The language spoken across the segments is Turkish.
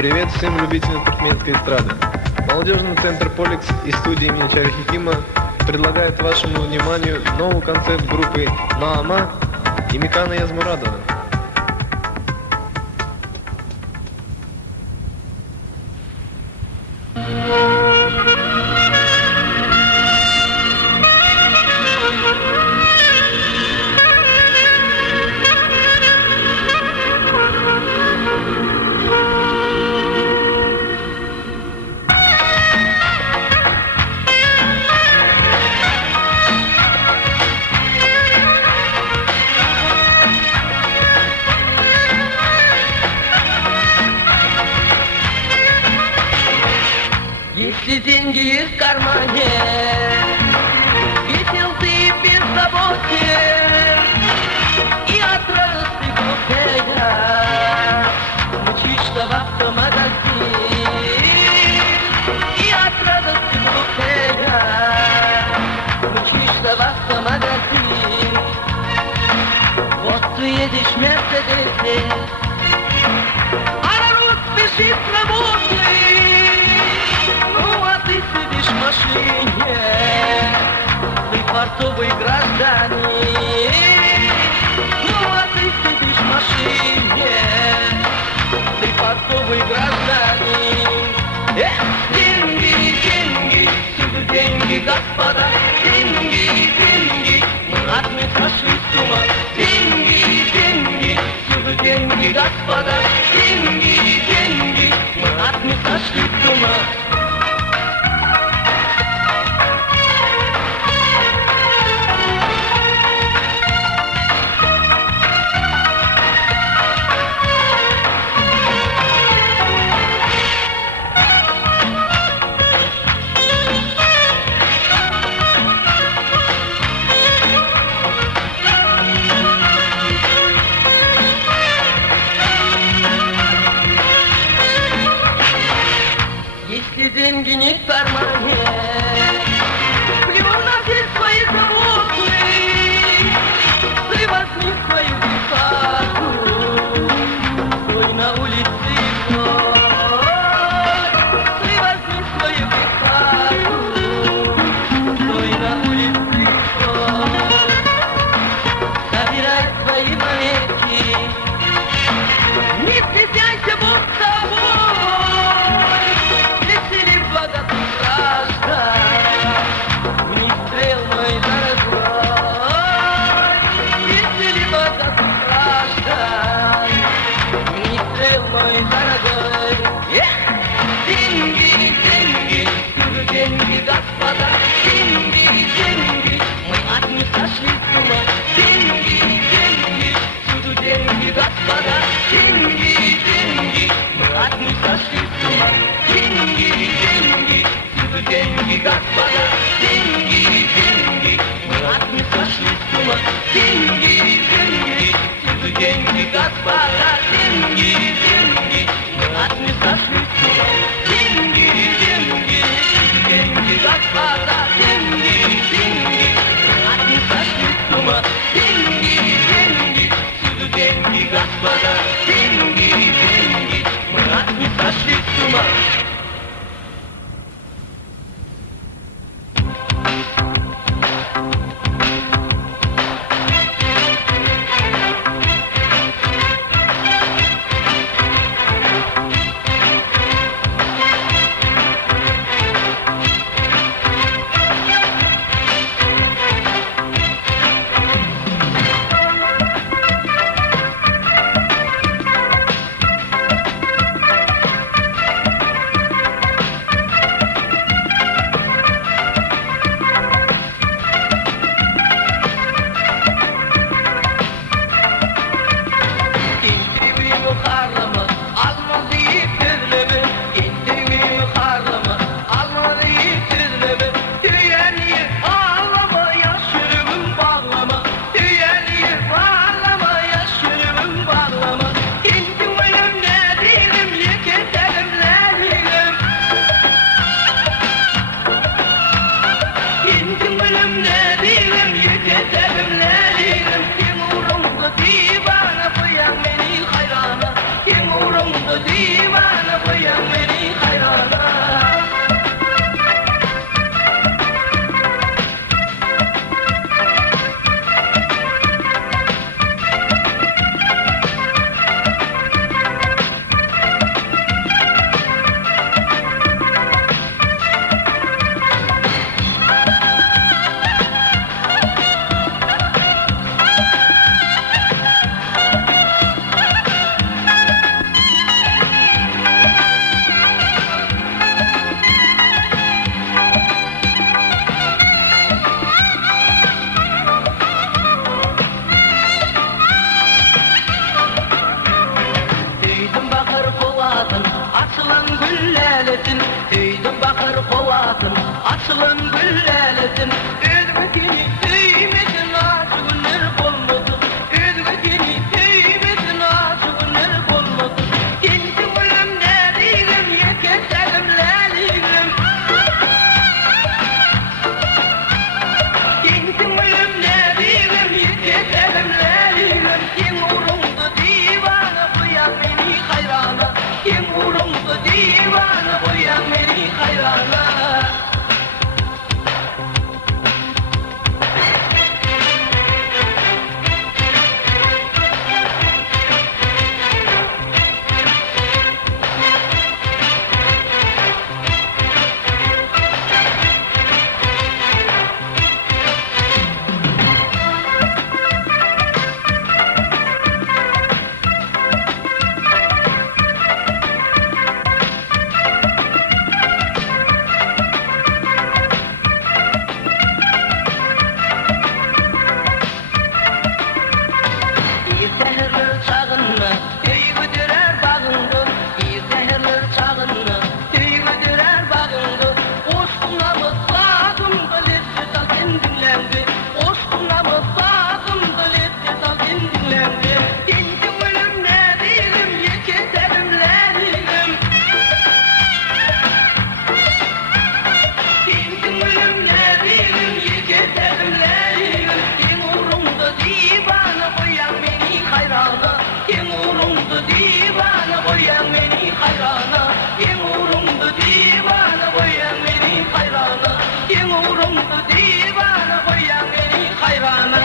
Привет всем любителям туркменской эстрады. Молодежный центр «Поликс» и студия имени Чарли Хикима предлагает вашему вниманию новый концерт группы «Наама» и Микана Язмурадова. Если деньги есть в кармане, весел ты без заботы, и от радости глупея мчишься в автомагазин, и от радости глупея мчишься в автомагазин. Вот ты едешь в Мерседесе, а народ спешит с работы. Ты сидишь в машине, ты фартовый гражданин. Ну а ты сидишь в машине, ты фартовый гражданин. Деньги, деньги, всюду деньги, господа. Деньги, деньги, мы от них сошли с ума. Деньги, деньги, всюду деньги, господа. Деньги, деньги, мы от них сошли с ума. Если деньги не в кармане, плюнь на все свои заботы, ты возьми свою гитару, стой на улице и пой. Ты возьми свою гитару, стой на улице и пой. Собирай свои монетки, не стесняйся, будь собой. Деньги, деньги, всюду деньги, господа. Деньги, деньги, мы от них сошли с ума. Деньги, деньги, всюду деньги, господа. Деньги, деньги, мы от них сошли с ума. Деньги, деньги, всюду деньги, господа. Деньги, деньги, мы от них сошли с ума. Деньги, деньги, всюду деньги, господа. Деньги, деньги, мы от них сошли с ума. Деньги, деньги, деньги, господа. Деньги, деньги, мы от них сошли с ума. Деньги, деньги, всюду деньги, господа. Деньги, деньги, мы от них сошли с ума. asılın güllelesin. Özgütini tüymedin artık günler bolmadı. Özgütini tüymedin artık günler bolmadı. Kinti gülüm nereyim yekeselim leliyim. Kinti gülüm nereyim yekeselim leliyim. Kim uğrumdu divana koyan beni hayrana. Kim uğrumdu divana koyan beni hayrana. İyi seherler çağınma, köy güdürer bağındı. İyi seherler çağınma, köy güdürer bağındı. Oskunamız bağımdı, lezze salgın dinlendi. Oskunamız bağımdı, lezze salgın dinlendi. Kinti gülüm ne değilim, yekeselim leliyim. Kinti gülüm ne değilim, yekeselim leliyim. Kim uğrumda divana koyan beni hayrana. Kim uğrumda divana koyan beni hayrana. Kim uğrumda divana koyan beni hayrana. Kim uğrumda divana koyan beni hayrana.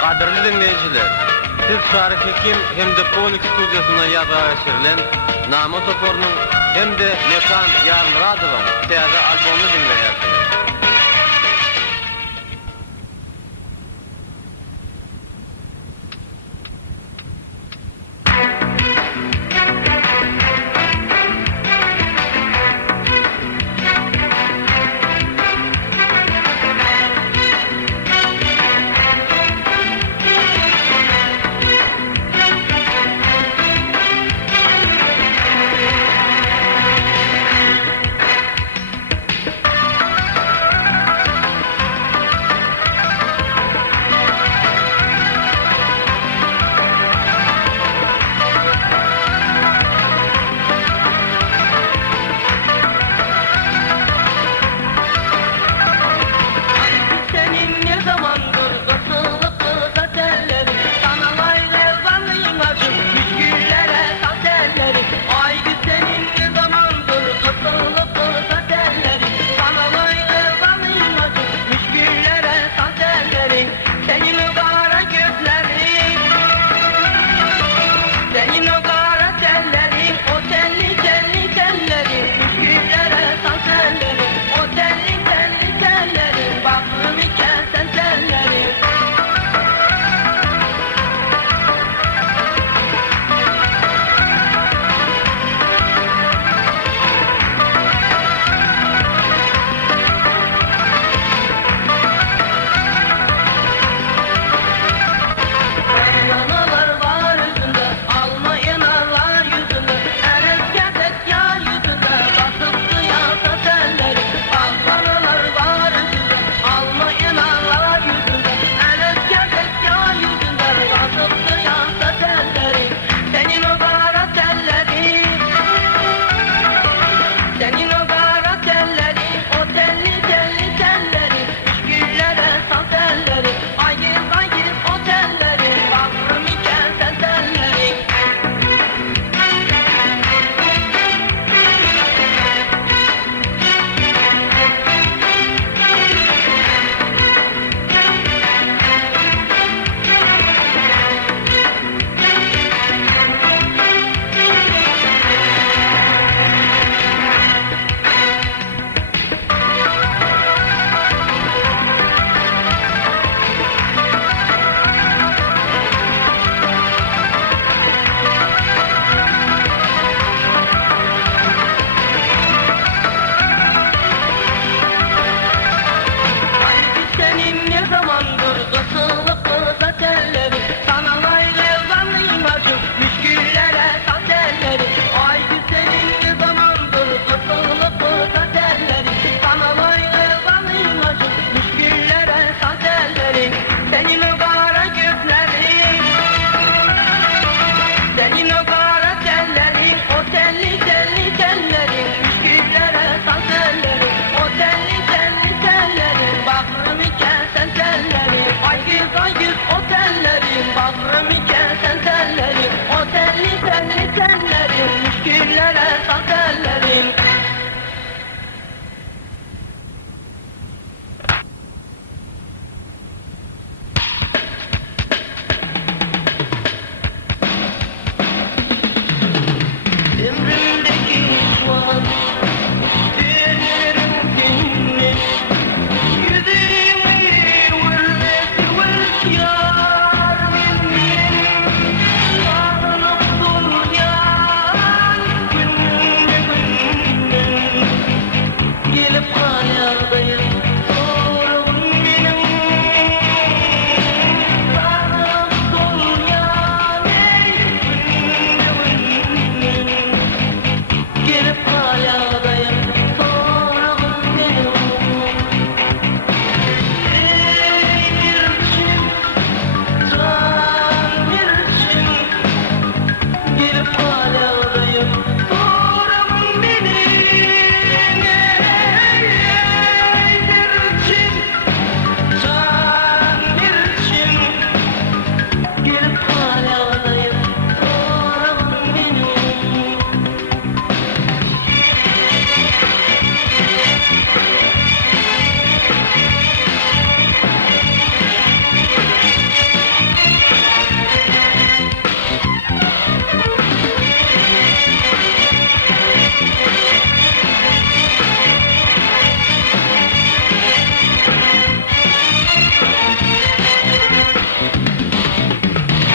Kadirli dinleyiciler, siz Şarif Hekim hem de Polik stüdyosuna yaza geçirilen Nama Topor'un hem de Mekan Yalmuradova'n täze albomunu dinleýärsiniz. Senin ne zamandır kısılıp kısa tellerin. Sana layla zanlıyım acım, müşküllere saz tellerin. Haydi senin ne zamandır kısılıp kısa tellerin. Sana layla zanlıyım acım, müşküllere saz tellerin. Senin o kara gözlerin, senin o kara tellerin, o telli telli tellerin. Müşküllere saz tellerin, o telli telli tellerin. Baktın kesen tellerin. Yanalar var üstünde, almayın ellerin, müşkillere sat ellerin. Ömrümdeki düşman, dinlerim dinle. Yüzümü vurlesi vur yar bilmeyin. Sağlanıp dur yar günde. Gelip halyardayım, sorun benim. Sağlanıp dur yar günde. Gelip halyardayım, sorun benim. Ey birçim, can birçim, gelip halyardayım, sorun benim. Ey birçim, can birçim, gelip halyardayım, sorun benim.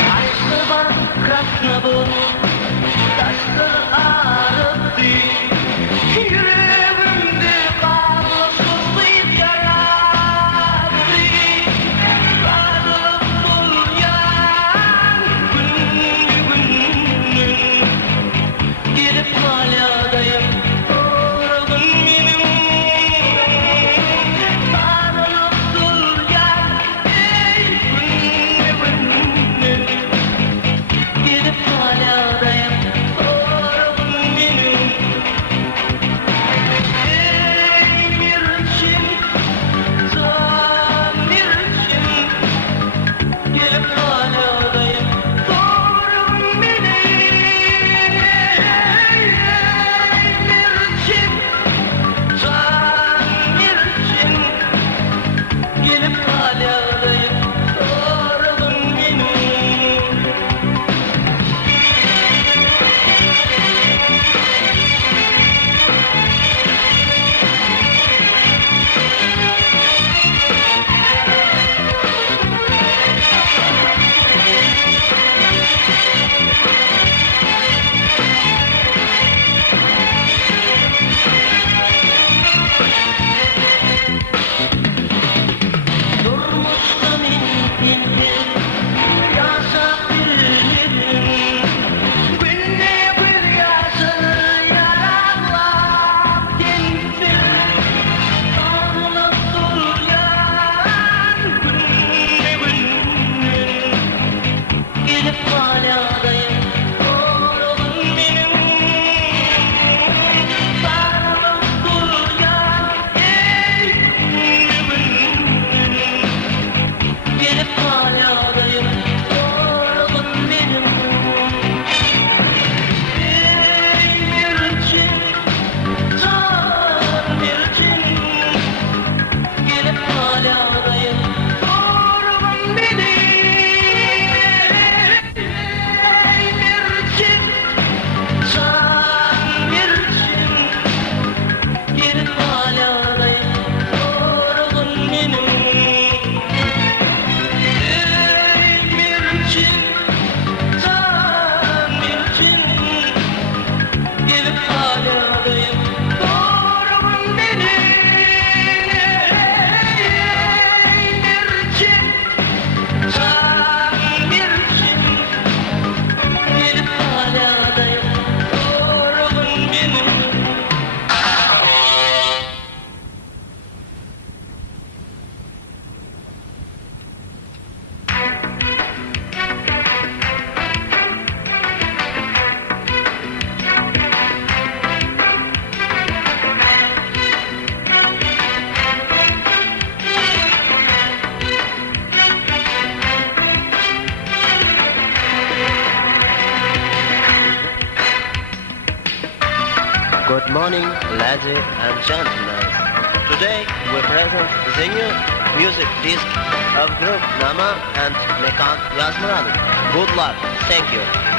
Taşlı Krasnabur, taşlı ağrıdı. Yüreğimde kablosuz yaradı. Sarılıp dur yan günde. Gelip halyadayım, sorgun benim. Sarılıp dur yan, ey günde. Gidip halyada Good morning, ladies and gentlemen. Today we present the new music disc of group Nama and Mekan Yazmuradu. Good luck. Thank you.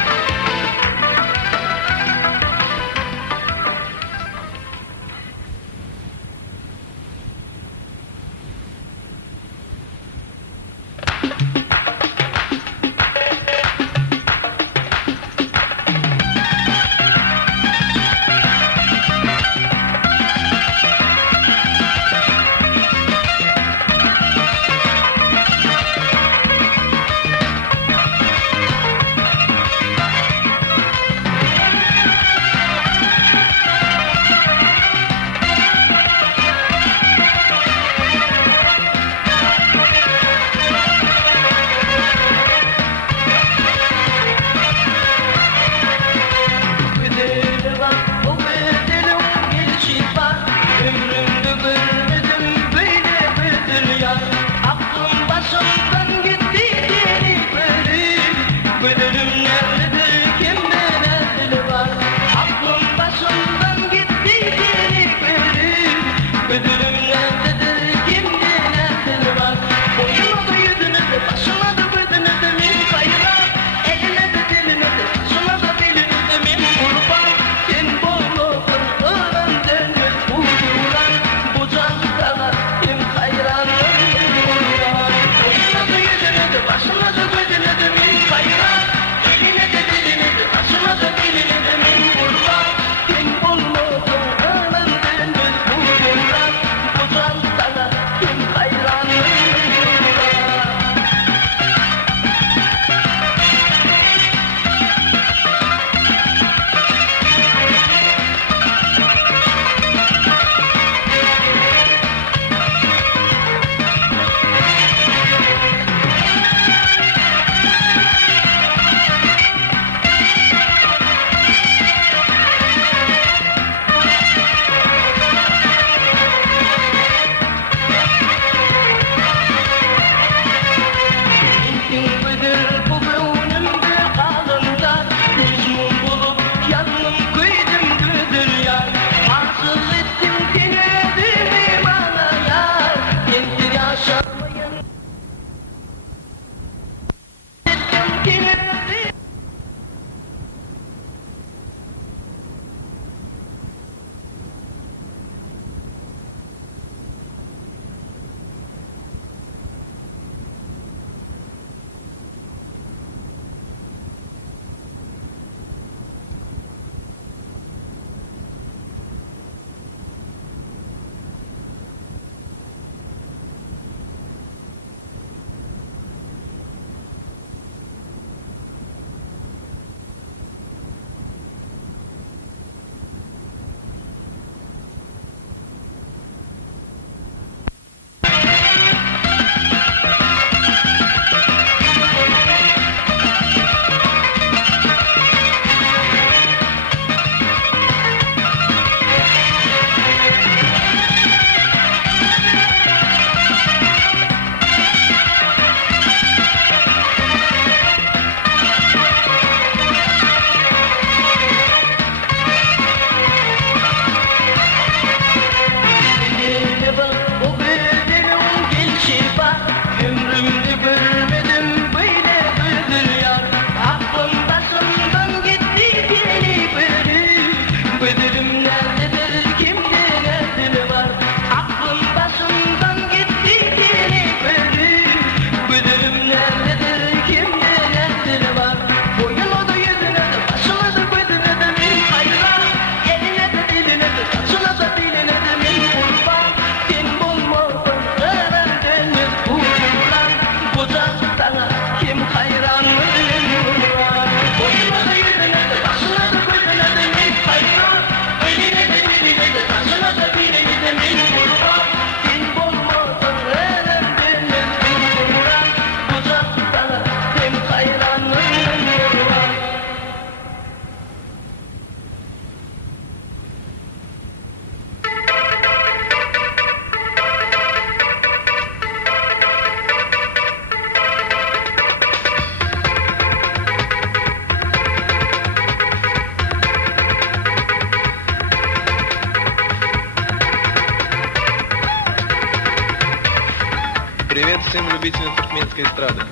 всем любителям туркменской эстрады.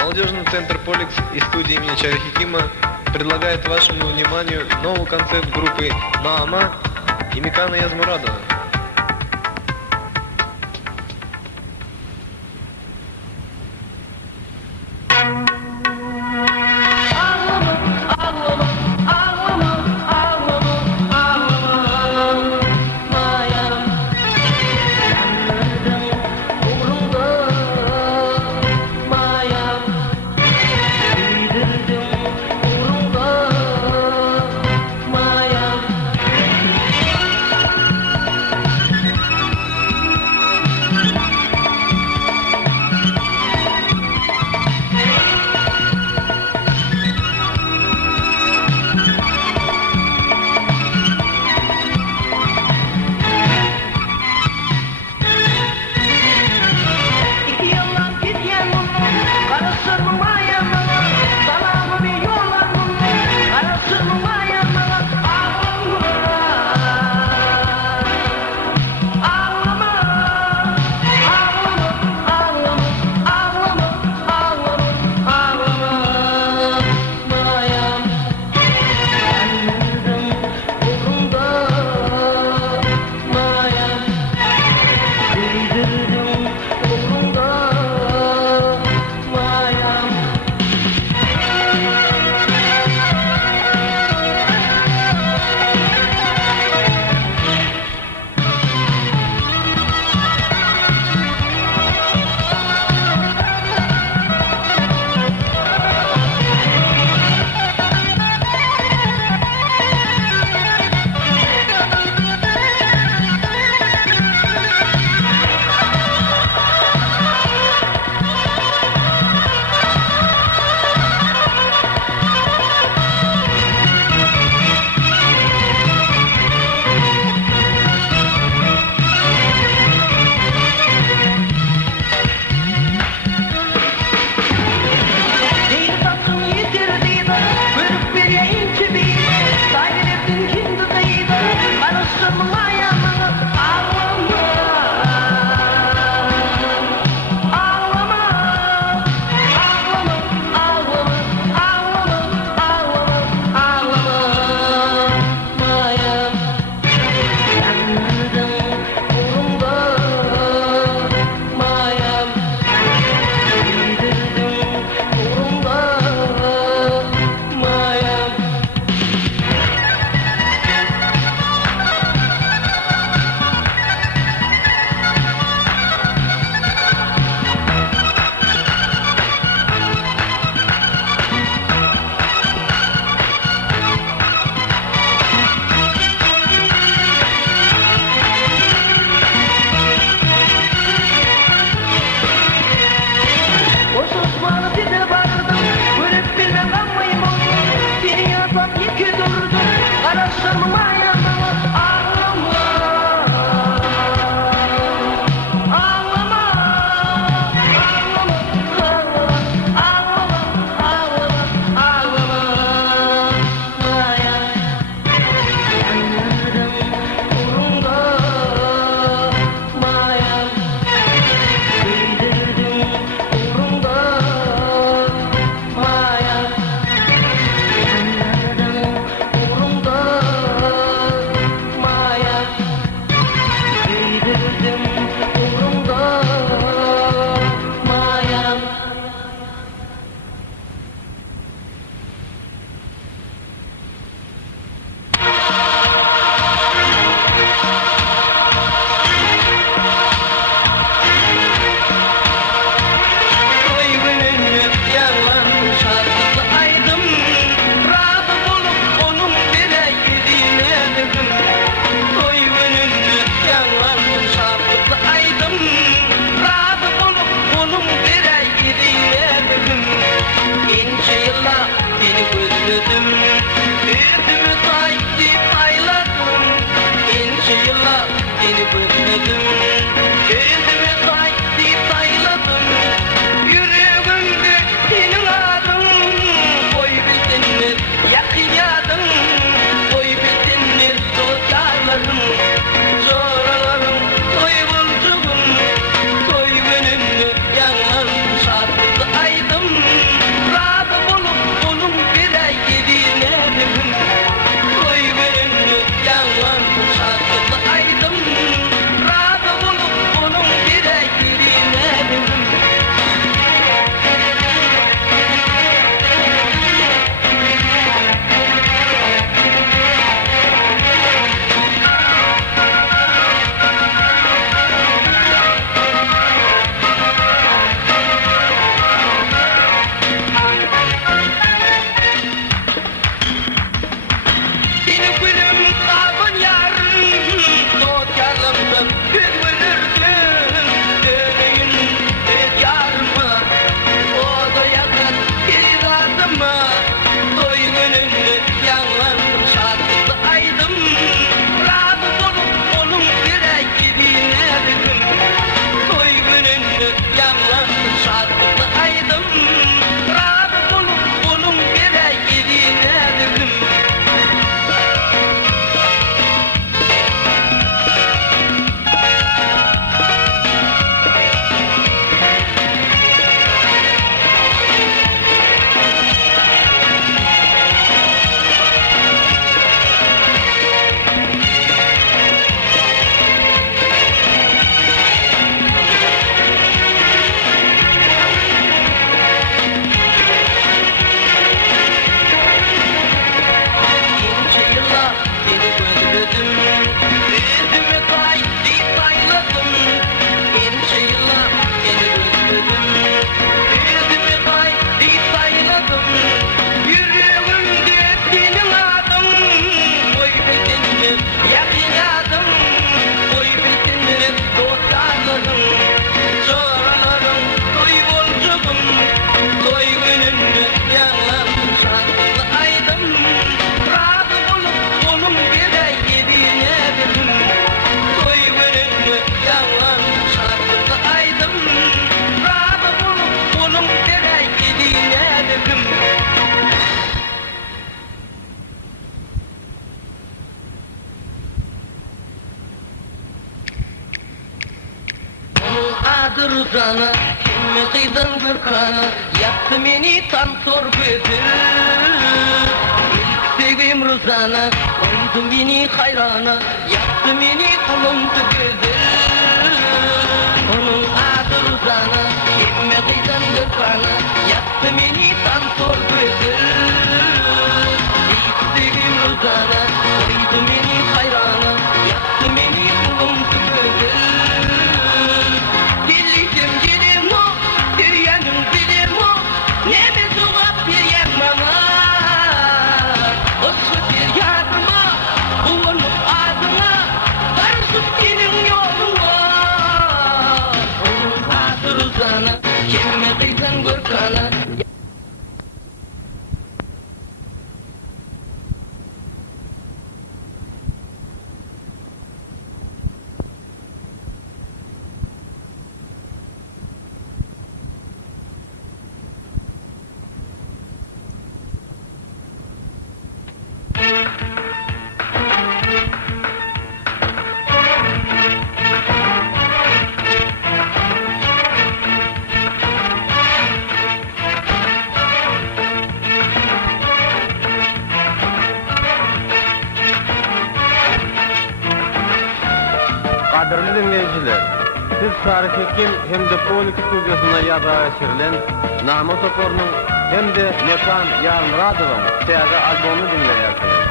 Молодежный центр «Поликс» и студия имени Чарахикима предлагает вашему вниманию новый концерт группы «Наама» и Микана Язмурадова. Seni gülüm kalbin yarım Dostlarımdan güz bölürdüm Döneyim öz yarımı O da yakın geri razımı Toy gününü yanlarım şarkısı aydım Razı olup onun yürek gibine dedim Toy gününü yanlarım şarkısı aydım Razı olup onun yürek gibine dedim Yeni yılla seni gözledim Yüzümü sayladım Yeni yılla seni gözledim Yüzümü sayladım Yüreğimde senin adın Oy bilsinler yakinadım Oy bilsinler dostlarım Çağrılarım toy bolcugum Toy gününü yanlarım şarkısı aydım Razı olup onun yürek gibine dedim Toy gününü yanlarım şarkısı aydım Razı olup onun yürek gibine dedim Onun adı Ruzan'a, kimi kıydın Gürkan'a Yaktı beni tantor gözü İlk sevim Ruzan'a, koydu beni hayrana Yaktı beni kulumdu gözü Onun adı Ruzan'a, kimi kıydın Gürkan'a Yaktı beni tantor gözü İlk sevim Ruzan'a, koydu beni hayrana Yaktı beni kulumdu gözü Dilim dilim o, dünyanın dilim o Neme cevap bir bana Osku bir yardıma, bulunup ağzına Karışıp senin yoluna Onun adı Ruzan'a, kime kıydın Gürkan'a Kadirli dinleyiciler, siz Tarık Hekim hem de Polik stüdyosuna yazığa geçirilen Nama Topor'un hem de Mekan Yazmuradov'un seyada albomunu dinleyersiniz.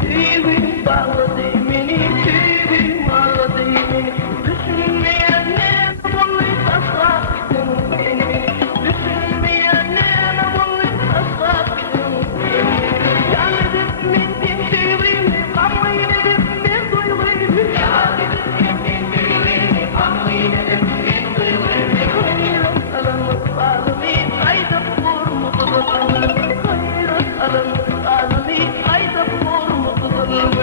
Tüyüm bağladı beni, tüyüm ağladı beni Düşünmeyenler bunu saklattın beni Düşünmeyenler bunu saklattın beni Yanıdım bittim tüyüm, kanlıydım ben duyguym Yanıdım bittim tüyüm, kanlıydım ben duyguym Hayrat alanıp ağlayıp aydıp vurmutludur Hayrat alanıp ağlayıp aydıp vurmutludur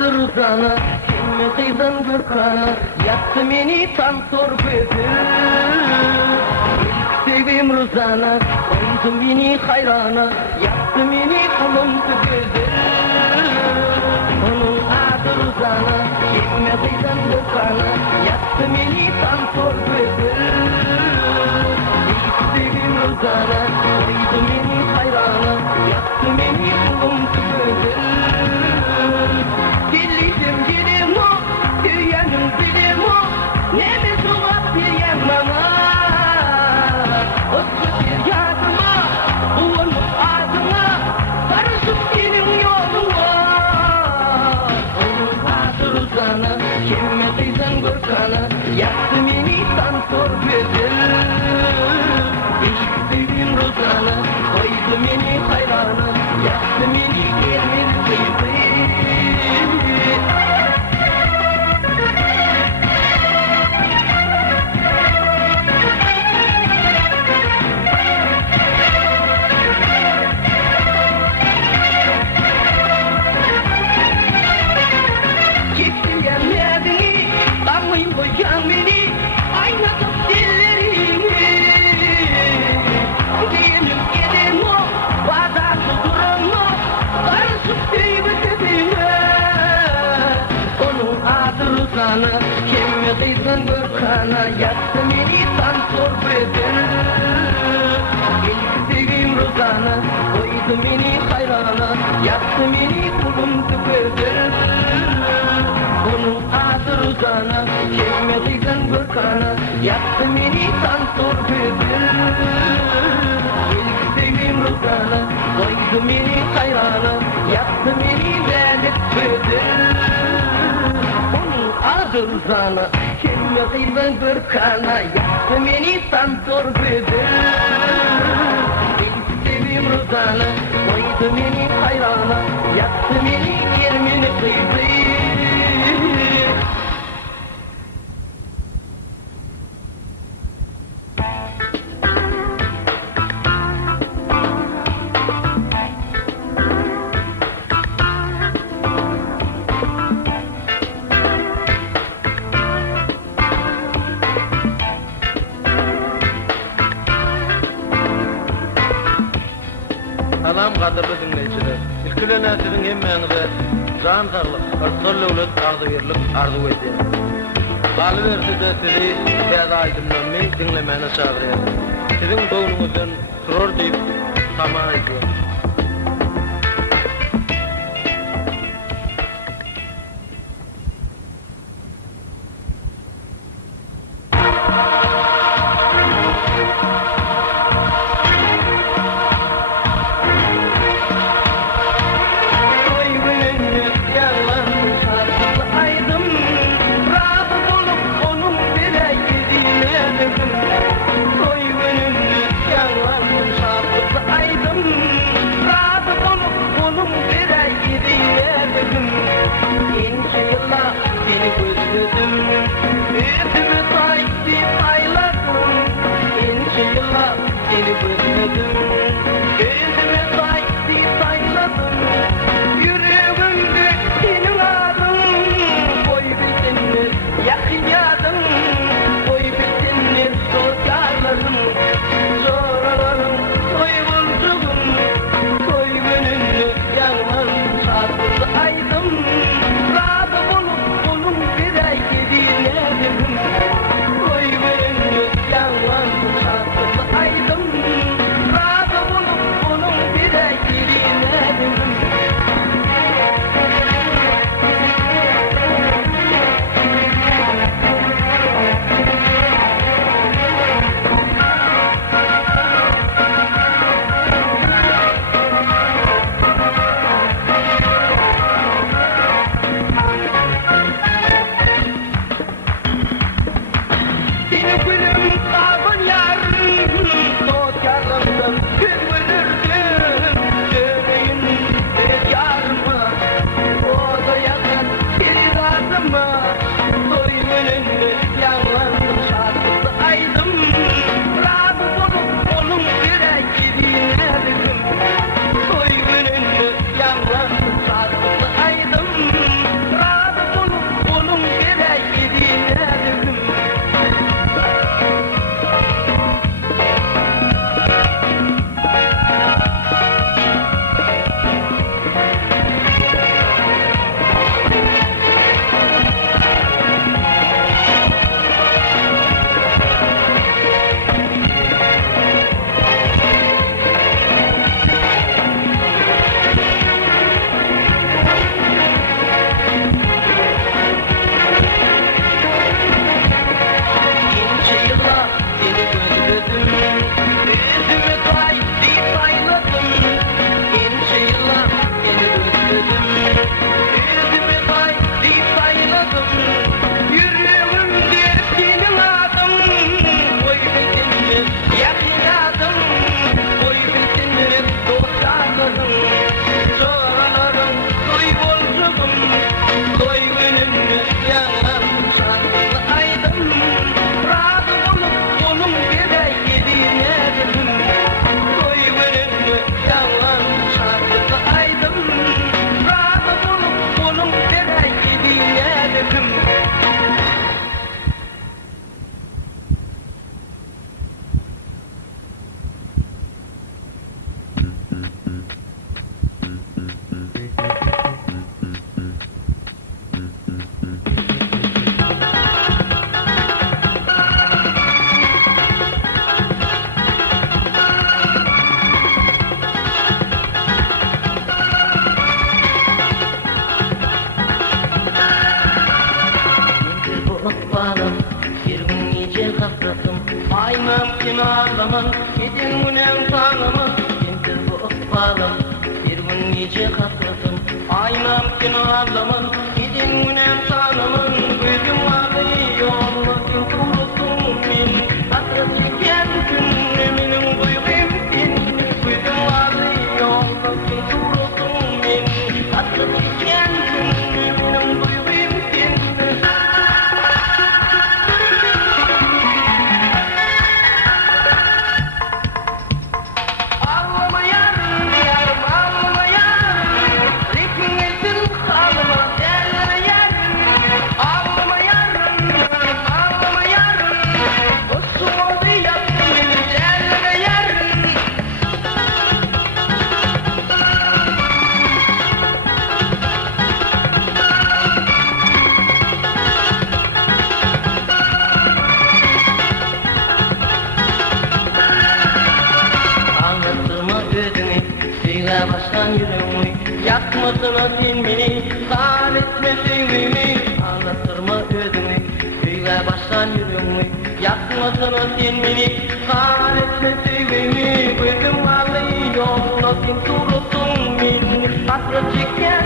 adı Rızan'a, kimi kıydın Gürkan'a, yattı meni tantor gözü. Sevim Rızan'a, koydu meni hayrana, yattı meni kulumdu gözü. Onun adı Rızan'a, kimi kıydın Gürkan'a, yattı meni tantor gözü. Sevim Rızan'a, koydu meni hayrana, yattı meni kulumdu gözü. Dilidim dilim o, düyanım dilim o, ne bir cevap diyem bana. Otlu bir yardıma, bulunmuş ardıma, karışıp senin yoluna. Onun adı Rızan'a, kime kıydın Gürkan'a, yaktı beni tantor gözü. Sevim Rızan'a, koydu beni hayrana, yaktı beni yermeni kıydı. Kimi kıydın Gürkan'a, yaktı beni tantor gözü. Sevim Rızan'a, koydu beni hayrana, yaktı beni kulumdu gözü. Onun adı Rızan'a, kimi kıydın Gürkan'a, yaktı beni tantor gözü. Sevim Rızan'a, koydu beni hayrana, yaktı beni verip gözü. Adı Rızan'a, kimi kıydın Gürkan'a, yaktı beni tantor gözü. Sevim Rızan'a, koydu beni hayrana, yaktı beni yermeni kıydı. Salam qadırlı dinleyiciler. İlkülen sizin emmeğinize can sarlık, ırkırlılık, arzuverlik arzu edeyim. Balı verdi de sizi teyze aydınlanmayı dinlemeyine çağırayım. Sizin doğunumuzdan sürür deyip tamam ediyorum. ağlamın Gidin günem tanımın Kimsiz bu ıspalım Bir gün gece hasretim Aynam gün ağlamın Gidin günem tanımın Gözüm ağlıyor Kim kurusun min Hasret çeken gün Benim duygum sin Gözüm ağlıyor Kim kurusun min Hasret çeken gün Benim duygum sin Ağlama yarım, yarım ağlama yarım Rikin etsin ağlama derlere yarım Ağlama yarım, yarım ağlama yarım Olsun oldu yaptım beni derlere yarım Anlattırma gözünü, söyle baştan yürümü Yakmasına sen beni, kahretme sevgimi Anlattırma gözünü, söyle baştan yürümü Yakmasına sen beni, kahretme sevgimi Gözüm ağlıyor, nasıl durursun beni Hasret çeken